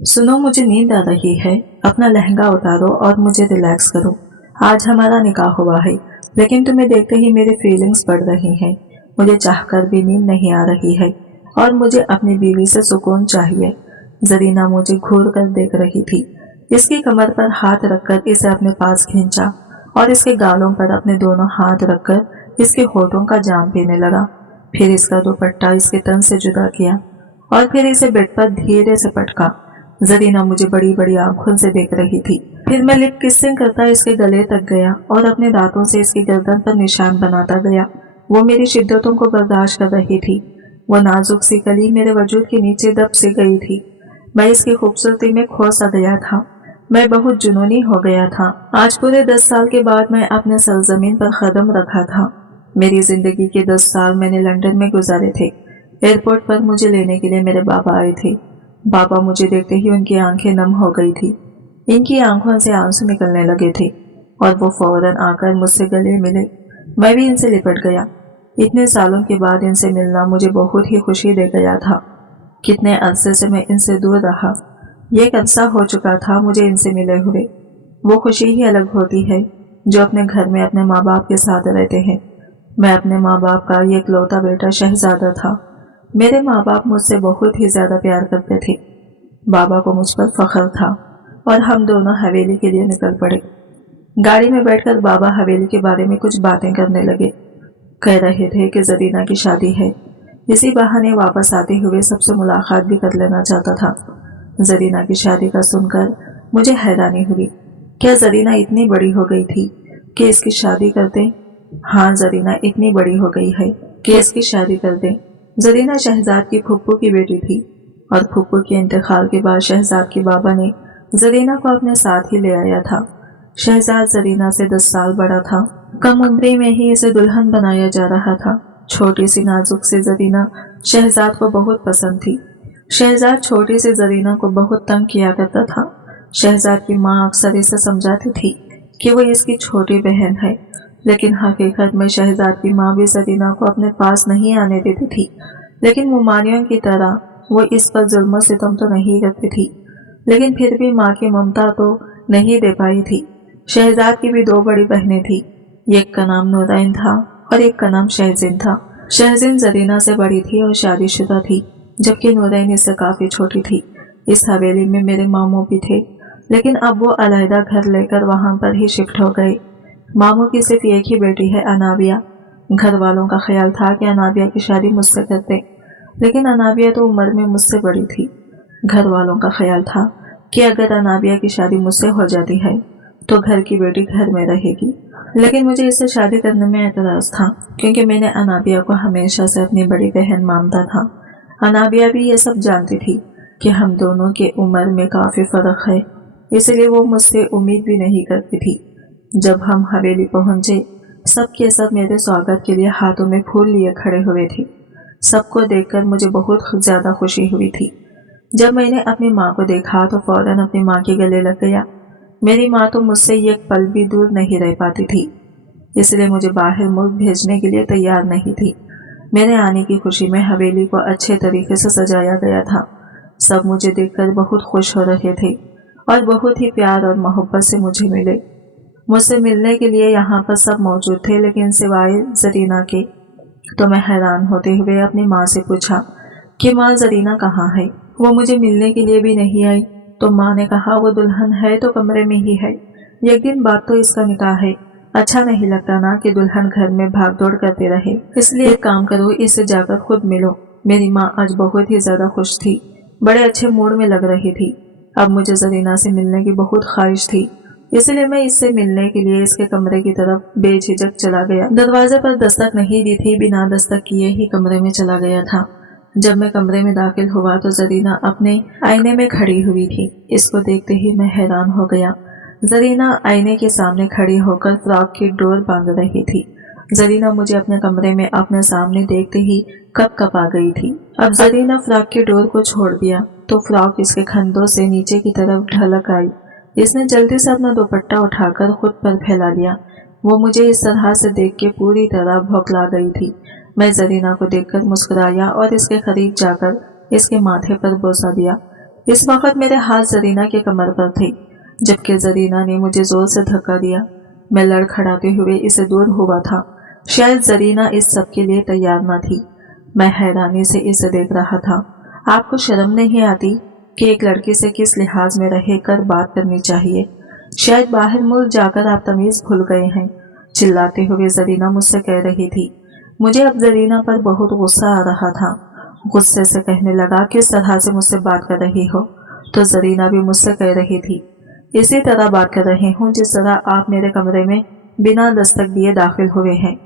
सुनो, मुझे नींद आ रही है। अपना लहंगा उतारो और मुझे रिलैक्स करो। आज हमारा निकाह हुआ है, लेकिन तुम्हें देखते ही मेरी फीलिंग्स बढ़ रही हैं। मुझे चाहकर भी नींद नहीं आ रही है और मुझे अपनी बीवी से सुकून चाहिए। जरीना मुझे घूर कर देख रही थी। इसकी कमर पर हाथ रखकर इसे अपने पास खींचा और इसके गालों पर अपने दोनों हाथ रखकर इसके होठों का जाम पीने लगा। फिर इसका दुपट्टा इसके तन से जुदा किया और फिर इसे बेड पर धीरे से पटका। जरीना मुझे बड़ी बड़ी आंखों से देख रही थी। फिर मैं लिप किसिंग करता इसके गले तक गया और अपने दांतों से इसकी गर्दन पर निशान बनाता गया। वो मेरी शिद्दतों को बर्दाश्त कर रही थी। वो नाजुक सी कली मेरे वजूद के नीचे दब सी गई थी। मैं इसकी खूबसूरती में खो सा गया था। मैं बहुत जुनूनी हो गया था। आज पूरे 10 साल के बाद मैं अपने सरजमीन पर कदम रखा था। मेरी जिंदगी के 10 साल मैंने लंदन में गुजारे थे। एयरपोर्ट पर मुझे लेने के लिए मेरे बाबा आए थे। बाबा मुझे देखते ही उनकी आंखें नम हो गई थी। इनकी आंखों से आंसू निकलने लगे थे और वो फौरन आकर मुझसे गले मिले। मैं भी इनसे लिपट गया। इतने सालों के बाद इनसे मिलना मुझे बहुत ही खुशी दे गया था। कितने अरसे से मैं इनसे दूर रहा। ये एक अरसा हो चुका था मुझे इनसे मिले हुए। वो खुशी ही अलग होती है जो अपने घर में अपने माँ बाप के साथ रहते हैं। मैं अपने माँ बाप का ये इकलौता बेटा शहजादा था। मेरे माँ बाप मुझसे बहुत ही ज्यादा प्यार करते थे। बाबा को मुझ पर फख्र था और हम दोनों हवेली के लिए निकल पड़े। गाड़ी में बैठकर बाबा हवेली के बारे में कुछ बातें करने लगे। कह रहे थे कि जरीना की शादी है। इसी बहाने वापस आते हुए सबसे मुलाकात भी कर लेना चाहता था। जरीना की शादी का सुनकर मुझे हैरानी हुई। क्या जरीना इतनी बड़ी हो गई थी कि इसकी शादी कर दें? हाँ, जरीना इतनी बड़ी हो गई है कि इसकी शादी कर दें। जरीना शहजाद की फुप्पू की बेटी थी और फुप्पू के इंतकाल के बाद शहजाद के बाबा ने जरीना को अपने साथ ही ले आया था। शहजाद जरीना से 10 साल बड़ा था। कम उम्र में ही इसे दुल्हन बनाया जा रहा था। छोटी सी नाजुक सी जरीना शहजाद को बहुत पसंद थी। शहजाद छोटी सी जरीना को बहुत तंग किया करता था। शहजाद की माँ अक्सर इसे समझाती थी कि वो इसकी छोटी बहन है, लेकिन हकीकत में शहजाद की माँ भी जरीना को अपने पास नहीं आने देती थी। लेकिन मुमानियों की तरह वो इस पर जुल्म सितम तो नहीं करती थी, लेकिन फिर भी माँ की ममता तो नहीं दे पाई थी। शहजाद की भी 2 बड़ी बहनें थी। एक का नाम नूरैन था और एक का नाम शहजिन था। शहजिन जरीना से बड़ी थी और शादीशुदा थी, जबकि नूरैन इससे काफी छोटी थी। इस हवेली में मेरे मामू भी थे, लेकिन अब वो अलहदा घर लेकर वहां पर ही शिफ्ट हो गए। मामू की सिर्फ एक ही बेटी है, अनाबिया। घर वालों का ख्याल था कि अनाबिया की शादी मुझसे करते, लेकिन अनाबिया तो उम्र में मुझसे बड़ी थी। घर वालों का ख्याल था कि अगर अनाबिया की शादी मुझसे हो जाती है तो घर की बेटी घर में रहेगी, लेकिन मुझे इससे शादी करने में एतराज था, क्योंकि मैंने अनाबिया को हमेशा से अपनी बड़ी बहन मानता था। अनाबिया भी ये सब जानती थी कि हम दोनों के उम्र में काफी फर्क है, इसलिए वो मुझसे उम्मीद भी नहीं करती थी। जब हम हवेली पहुंचे, सब के सब मेरे स्वागत के लिए हाथों में फूल लिए खड़े हुए थे। सबको देखकर मुझे बहुत ज्यादा खुशी हुई थी। जब मैंने अपनी माँ को देखा तो फौरन अपनी माँ के गले लग गया। मेरी माँ तो मुझसे एक पल भी दूर नहीं रह पाती थी, इसलिए मुझे बाहर मुल्क भेजने के लिए तैयार नहीं थी। मेरे आने की खुशी में हवेली को अच्छे तरीके से सजाया गया था। सब मुझे देखकर बहुत खुश हो रहे थे और बहुत ही प्यार और मोहब्बत से मुझे मिले। मुझसे मिलने के लिए यहाँ पर सब मौजूद थे, लेकिन सिवाय जरीना के। तो मैं हैरान होते हुए अपनी माँ से पूछा कि माँ, जरीना कहाँ है? वो मुझे मिलने के लिए भी नहीं आई। तो माँ ने कहा, वो दुल्हन है तो कमरे में ही है। एक दिन बाद तो इसका निकाह है। अच्छा नहीं लगता ना कि दुल्हन घर में भाग दौड़ करते रहे, इसलिए एक काम करो, इससे जाकर खुद मिलो। मेरी माँ आज बहुत ही ज्यादा खुश थी, बड़े अच्छे मूड में लग रही थी। अब मुझे जरीना से मिलने की बहुत ख्वाहिश थी, इसलिए मैं इससे मिलने के लिए इसके कमरे की तरफ बेझिझक चला गया। दरवाजे पर दस्तक नहीं दी थी, बिना दस्तक किए ही कमरे में चला गया था। जब मैं कमरे में दाखिल हुआ तो जरीना अपने आईने में खड़ी हुई थी। इसको देखते ही मैं हैरान हो गया। जरीना आईने के सामने खड़ी होकर फ्रॉक की डोर बांध रही थी। जरीना मुझे अपने कमरे में अपने सामने देखते ही कप आ गई थी। अब जरीना फ्रॉक की डोर को छोड़ दिया तो फ्रॉक इसके खंडों से नीचे की तरफ ढलक आई। इसने जल्दी से अपना दुपट्टा उठाकर खुद पर फैला लिया। वो मुझे इस तरह से देख के पूरी तरह भौंकला गई थी। मैं जरीना को देखकर मुस्कुराया और इसके करीब जाकर इसके माथे पर बोसा दिया। इस वक्त मेरे हाथ जरीना के कमर पर थे, जबकि जरीना ने मुझे जोर से धक्का दिया। मैं लड़खड़ाते हुए इसे दूर हुआ था। शायद जरीना इस सब के लिए तैयार न थी। मैं हैरानी से इसे देख रहा था। आपको शर्म नहीं आती कि एक लड़की से किस लिहाज में रहकर बात करनी चाहिए? शायद बाहर मुल्क जाकर आप तमीज भूल गए हैं, चिल्लाते हुए जरीना मुझसे कह रही थी। मुझे अब जरीना पर बहुत गुस्सा आ रहा था। गुस्से से कहने लगा, किस तरह से मुझसे बात कर रही हो? तो जरीना भी मुझसे कह रही थी, इसी तरह बात कर रही हूँ जिस तरह आप मेरे कमरे में बिना दस्तक दिए दाखिल हुए हैं।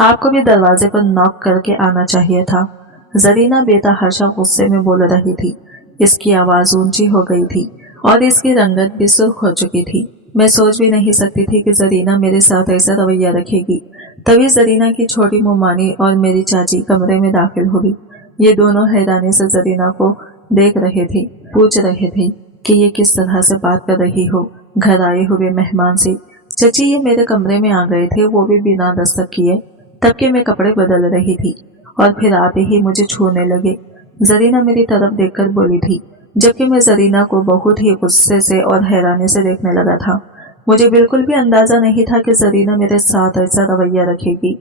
आपको भी दरवाजे पर नॉक करके आना चाहिए था। जरीना बेतहाशा गुस्से में बोल रही थी। इसकी आवाज ऊंची हो गई थी और इसकी रंगत भी सुर्ख हो चुकी थी। मैं सोच भी नहीं सकती थी कि जरीना मेरे साथ ऐसा रवैया रखेगी। तभी जरीना की छोटी मुमानी और मेरी चाची कमरे में दाखिल हुई। ये दोनों हैरानी से जरीना को देख रहे थे, पूछ रहे थे कि ये किस तरह से बात कर रही हो घर आए हुए मेहमान से। चची ये मेरे कमरे में आ गए थे, वो भी बिना दस्तक किए, तब कि मैं कपड़े बदल रही थी, और फिर आते ही मुझे छूने लगे। जरीना मेरी तरफ देखकर बोली थी, जबकि मैं जरीना को बहुत ही गुस्से से और हैरानी से देखने लगा था। मुझे बिल्कुल भी अंदाजा नहीं था कि जरीना मेरे साथ ऐसा रवैया रखेगी।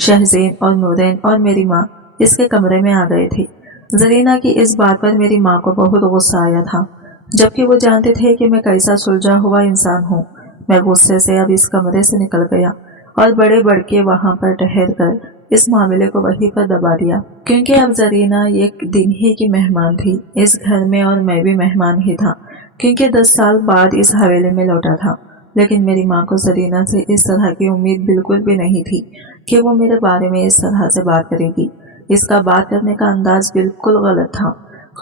शहज़ैन और नूरैन और मेरी माँ इसके कमरे में आ गए थे। जरीना की इस बात पर मेरी माँ को बहुत गुस्सा आया था, जबकि वो जानते थे कि मैं कैसा सुलझा हुआ इंसान हूँ। मैं गुस्से से अब इस कमरे से निकल गया और बड़े बड़के वहां पर ठहर कर इस मामले को वहीं पर दबा दिया, क्योंकि अब जरीना एक दिन ही की मेहमान थी इस घर में और मैं भी मेहमान ही था, क्योंकि 10 साल बाद इस हवेली में लौटा था। लेकिन मेरी माँ को जरीना से इस तरह की उम्मीद बिल्कुल भी नहीं थी कि वो मेरे बारे में इस तरह से बात करेगी। इसका बात करने का अंदाज बिल्कुल गलत था।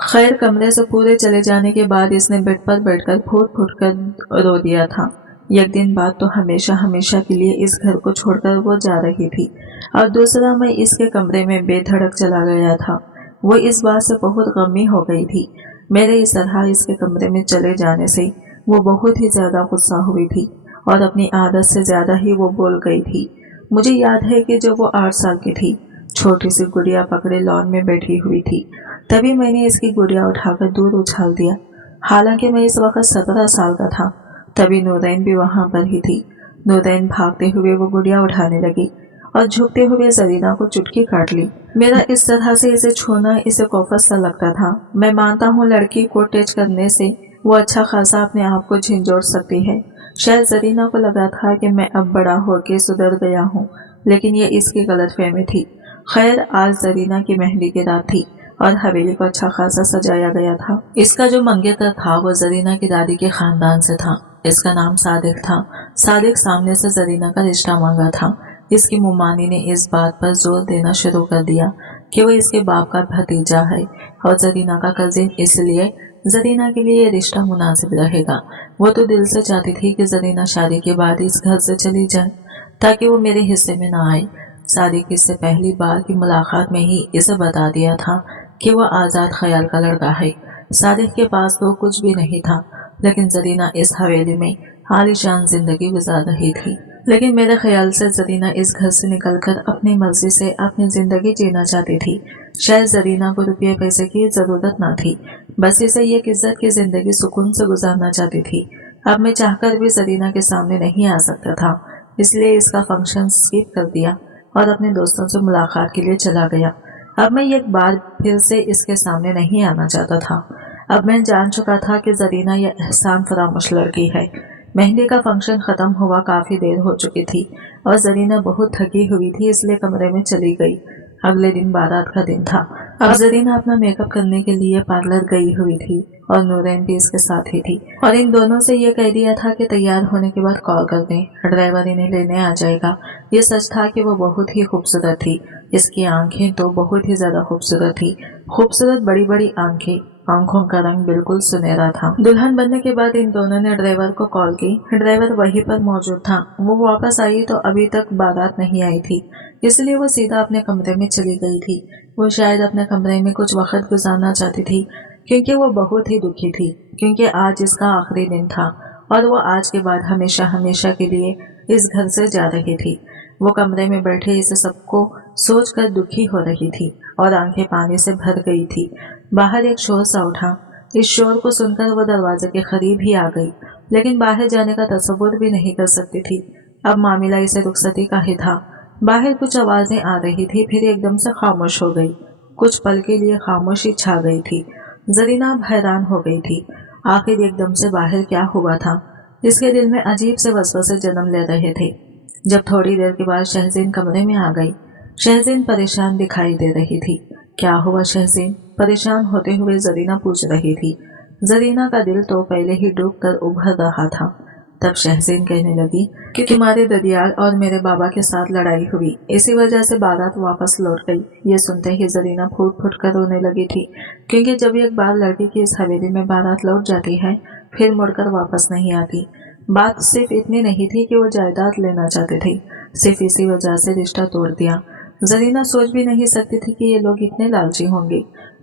खैर, कमरे से पूरे चले जाने के बाद इसने बेड पर बैठकर फूट फूट कर रो दिया था। एक दिन बाद तो हमेशा हमेशा के लिए इस घर को छोड़कर वो जा रही थी, और दूसरा मैं इसके कमरे में बेधड़क चला गया था। वो इस बात से बहुत गमी हो गई थी। मेरे इस तरह इसके कमरे में चले जाने से वो बहुत ही ज्यादा गुस्सा हुई थी और अपनी आदत से ज्यादा ही वो बोल गई थी। मुझे याद है कि जब वो 8 साल की थी, छोटी सी गुड़िया पकड़े लॉन में बैठी हुई थी, तभी मैंने इसकी गुड़िया उठाकर दूर उछाल दिया। हालांकि मैं इस वक्त 17 साल का था। तभी नूरैन भी वहां पर ही थी। नूरैन भागते हुए वो गुड़िया उठाने लगी और झुकते हुए जरीना को चुटकी काट ली। मेरा इस तरह से इसे छूना इसे कोफत सा लगता था। मैं मानता हूँ लड़की को टच करने से वो अच्छा खासा अपने आप को झिंझोड़ सकती है। शायद जरीना को लगा था कि मैं अब बड़ा होकर सुधर गया हूँ, लेकिन ये इसकी गलतफहमी थी। खैर, आज जरीना की मेहंदी की रात थी और हवेली को अच्छा खासा सजाया गया था। इसका जो मंगेतर था वो जरीना की दादी के खानदान से था। इसका नाम सादिक था। सादिक सामने से जरीना का रिश्ता मांगा था। इसकी मुमानी ने इस बात पर जोर देना शुरू कर दिया कि वो इसके बाप का भतीजा है और जरीना का कजिन, इसलिए जरीना के लिए ये रिश्ता मुनासिब रहेगा। वो तो दिल से चाहती थी कि जरीना शादी के बाद इस घर से चली जाए ताकि वो मेरे हिस्से में ना आए। सादिक इससे पहली बार की मुलाकात में ही इसे बता दिया था कि वो आज़ाद ख्याल का लड़का है। सादिक के पास तो कुछ भी नहीं था, लेकिन जरीना इस हवेली में आलीशान जिंदगी गुजार रही थी। लेकिन मेरे ख्याल से जरीना इस घर से निकलकर अपनी मर्जी से अपनी जिंदगी जीना चाहती थी। शायद जरीना को रुपये पैसे की जरूरत ना थी, बस इसे एक इज्जत की जिंदगी सुकून से गुजारना चाहती थी। अब मैं चाहकर भी जरीना के सामने नहीं आ सकता था, इसलिए इसका फंक्शन स्किप कर दिया और अपने दोस्तों से मुलाकात के लिए चला गया। अब मैं एक बार फिर से इसके सामने नहीं आना चाहता था। अब मैं जान चुका था कि जरीना यह एहसान फरामोश लड़की है। मेहंदी का फंक्शन खत्म हुआ काफी देर हो चुकी थी और जरीना बहुत थकी हुई थी, इसलिए कमरे में चली गई। अगले दिन बारात का दिन था। अब जरीना अपना मेकअप करने के लिए पार्लर गई हुई थी और नूरैन भी इसके साथ ही थी, और इन दोनों से ये कह दिया था कि तैयार होने के बाद कॉल कर दें, ड्राइवर इन्हें लेने आ जाएगा। ये सच था कि वो बहुत ही खूबसूरत थी। इसकी आंखें तो बहुत ही ज्यादा खूबसूरत थी, खूबसूरत बड़ी बड़ी आंखें, आंखों का रंग बिल्कुल सुनहरा था। दुल्हन बनने के बाद इन दोनों ने ड्राइवर को कॉल की। ड्राइवर वहीं पर मौजूद था। वो वापस आई तो अभी तक बारात नहीं आई थी, इसलिए वो सीधा अपने कमरे में चली गई थी। वो शायद अपने कमरे में कुछ वक्त गुजारना चाहती थी, क्योंकि वो बहुत ही दुखी थी, क्योंकि आज इसका आखिरी दिन था और वो आज के बाद हमेशा हमेशा के लिए इस घर से जा रही थी। वो कमरे में बैठे इसे सबको सोचकर दुखी हो रही थी और आंखें पानी से भर गई थी। बाहर एक शोर सा उठा। इस शोर को सुनकर वो दरवाजे के करीब ही आ गई, लेकिन बाहर जाने का तसव्वुर भी नहीं कर सकती थी। अब मामला इसे रुखसती का ही था। बाहर कुछ आवाजें आ रही थी, फिर एकदम से खामोश हो गई। कुछ पल के लिए खामोशी छा गई थी। जरीना अब हैरान हो गई थी। आखिर एकदम से बाहर क्या हुआ था? इसके दिल में अजीब से वसवसे जन्म ले रहे थे। जब थोड़ी देर के बाद शहज़ीन कमरे में आ गई। शहज़ीन परेशान दिखाई दे रही थी। क्या हुआ शहज़ीन? परेशान होते हुए जरीना पूछ रही थी। जरीना का दिल तो पहले ही डूब कर उभर रहा था। तब शहज़ीन कहने लगी कि तुम्हारे ददियाल और मेरे बाबा के साथ लड़ाई हुई, इसी वजह से बारात वापस लौट गई। ये सुनते ही जरीना फूट फूट कर रोने लगी थी, क्योंकि जब एक बार लड़की की इस हवेली में बारात लौट जाती है फिर मुड़कर वापस नहीं आती। बात सिर्फ इतनी नहीं थी कि वो जायदाद लेना चाहते थे, सिर्फ इसी वजह से रिश्ता तोड़ दिया। जरीना सोच भी नहीं सकती थी कि ये लोग इतने लालची होंगे।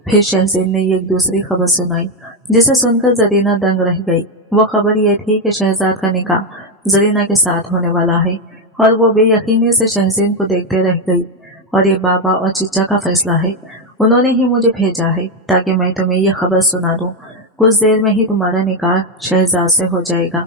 फिर शहज़ीन ने एक दूसरी खबर सुनाई, जिसे सुनकर जरीना दंग रह गई। वो खबर ये थी कि शहजाद का निकाह जरीना के साथ होने वाला है, और वो बेयकीनी से शहज़ीन को देखते रह गई। और ये बाबा और चिच्चा का फैसला है। उन्होंने ही मुझे भेजा है ताकि मैं तुम्हें ये खबर सुना दूं। कुछ देर में ही तुम्हारा निकाह शहजाद से हो जाएगा।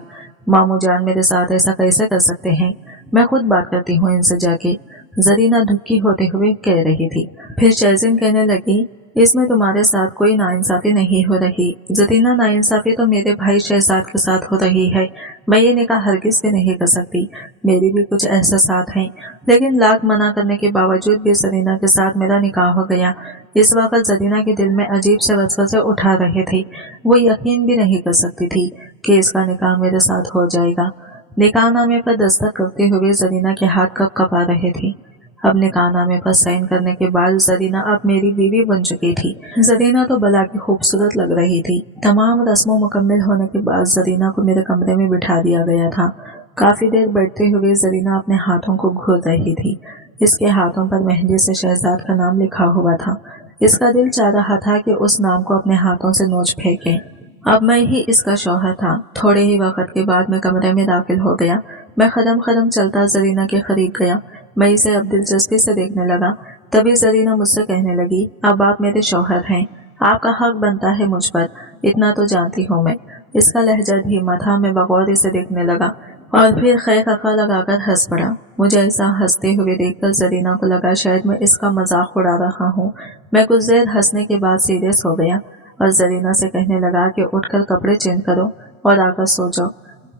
मामू जान मेरे साथ ऐसा कैसे कर सकते हैं? मैं खुद बात करती हूँ इनसे जाके, जरीना दुखी होते हुए कह रही थी। फिर शहज़ीन कहने लगी, इसमें तुम्हारे साथ कोई नाइंसाफी नहीं हो रही जरीना। नाइंसाफी तो मेरे भाई शहजाद के साथ हो रही है। मैं ये निकाह हरगिज़ भी नहीं कर सकती। मेरी भी कुछ एहसासात हैं, लेकिन लाख मना करने के बावजूद भी जरीना के साथ मेरा निकाह हो गया। इस वक्त जरीना के दिल में अजीब से वसवसे उठा रहे थे। वो यकीन भी नहीं कर सकती थी कि इसका निकाह मेरे साथ हो जाएगा। निकाहनामे पर दस्तखत करते हुए जरीना के हाथ कब कपा रहे थे। अब निकाहनामे पर साइन करने के बाद जरीना अब मेरी बीवी बन चुकी थी। जरीना तो भला की खूबसूरत लग रही थी। तमाम रस्मों मुकम्मल होने के बाद जरीना को मेरे कमरे में बिठा दिया गया था। काफी देर बैठते हुए जरीना अपने हाथों को घूर रही थी। इसके हाथों पर मेहंदी से शहजाद का नाम लिखा हुआ था। इसका दिल चाह रहा था कि उस नाम को अपने हाथों से नोच फेंके। अब मैं ही इसका शौहर था। थोड़े ही वक्त के बाद मैं कमरे में दाखिल हो गया। मैं कदम कदम चलता जरीना के करीब गया। मैं इसे अब दिलचस्पी से देखने लगा। तभी जरीना मुझसे कहने लगी, अब आप मेरे शौहर हैं, आपका हक बनता है मुझ पर, इतना तो जानती हूँ मैं। इसका लहजा धीमा था। मैं बगौर इसे देखने लगा और फिर खै खखा लगाकर हंस पड़ा। मुझे ऐसा हंसते हुए देखकर जरीना को लगा शायद मैं इसका मजाक उड़ा रहा हूँ। मैं कुछ देर हंसने के बाद सीरियस हो गया और जरीना से कहने लगा कि उठकर कपड़े चेंज करो और आकर सो जाओ,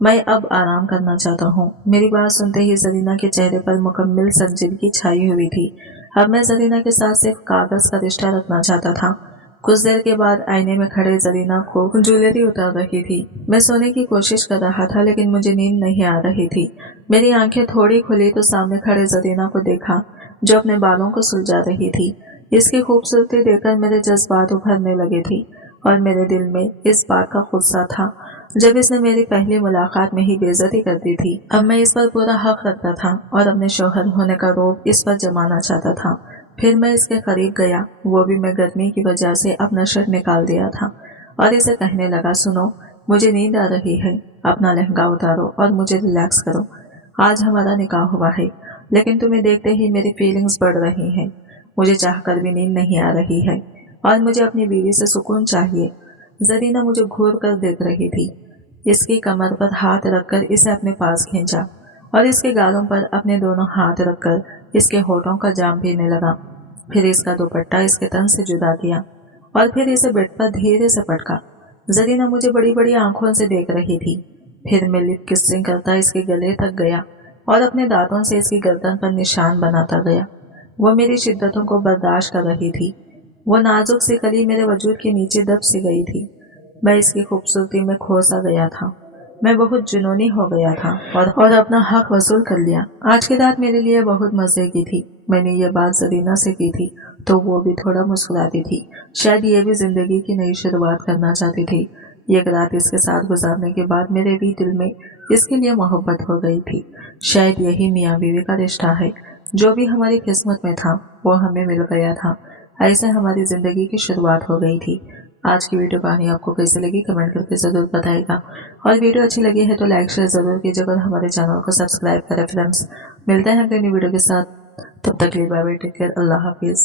मैं अब आराम करना चाहता हूँ। मेरी बात सुनते ही जरीना के चेहरे पर मुकम्मल संजीदगी छाई हुई थी। अब मैं जरीना के साथ सिर्फ कागज का रिश्ता रखना चाहता था। कुछ देर के बाद आईने में खड़े जरीना को ज्वेलरी उतार रही थी। मैं सोने की कोशिश कर रहा था, लेकिन मुझे नींद नहीं आ रही थी। मेरी आंखें थोड़ी खुली तो सामने खड़े जरीना को देखा, जो अपने बालों को सुलझा रही थी। इसकी खूबसूरती देखकर मेरे जज्बात उभरने लगे थे और मेरे दिल में इस बात का गुस्सा था जब इसने मेरी पहली मुलाकात में ही बेइज्जती कर दी थी। अब मैं इस पर पूरा हक रखता था और अपने शौहर होने का रोब इस पर जमाना चाहता था। फिर मैं इसके करीब गया, वो भी मैं गर्मी की वजह से अपना शर्ट निकाल दिया था और इसे कहने लगा, सुनो, मुझे नींद आ रही है, अपना लहंगा उतारो और मुझे रिलैक्स करो। आज हमारा निकाह हुआ है, लेकिन तुम्हें देखते ही मेरी फीलिंग्स बढ़ रही हैं। मुझे चाहकर भी नींद नहीं आ रही है और मुझे अपनी बीवी से सुकून चाहिए। जरीना मुझे घूर कर देख रही थी। इसकी कमर पर हाथ रखकर इसे अपने पास खींचा और इसके गालों पर अपने दोनों हाथ रखकर इसके होठों का जाम पीने लगा। फिर इसका दुपट्टा इसके तन से जुदा किया और फिर इसे बेड पर धीरे से पटका। जरीना मुझे बड़ी बड़ी आंखों से देख रही थी। फिर मैं लिप किसिंग करता इसके गले तक गया और अपने दांतों से इसकी गर्दन पर निशान बनाता गया। वो मेरी शिद्दतों को बर्दाश्त कर रही थी। वो नाजुक सी कली मेरे वजूद के नीचे दब सी गई थी। मैं इसकी खूबसूरती में खो सा गया था। मैं बहुत जुनूनी हो गया था और अपना हक वसूल कर लिया। आज की रात मेरे लिए बहुत मजे की थी। मैंने ये बात जरीना से की थी तो वो भी थोड़ा मुस्कुराती थी। शायद ये भी जिंदगी की नई शुरुआत करना चाहती थी। एक रात इसके साथ गुजारने के बाद मेरे भी दिल में इसके लिए मोहब्बत हो गई थी। शायद यही मियाँ बीवी का रिश्ता है। जो भी हमारी किस्मत में था वो हमें मिल गया था। ऐसे हमारी जिंदगी की शुरुआत हो गई थी। आज की वीडियो कहानी आपको कैसी लगी कमेंट करके जरूर बताएगा और वीडियो अच्छी लगी है तो लाइक शेयर जरूर कीजिएगा और हमारे चैनल को सब्सक्राइब करें फ्रेंड्स। मिलते हैं अगली वीडियो के साथ, तब तक के लिए बाय बाय, टेक केयर, अल्लाह हाफिज।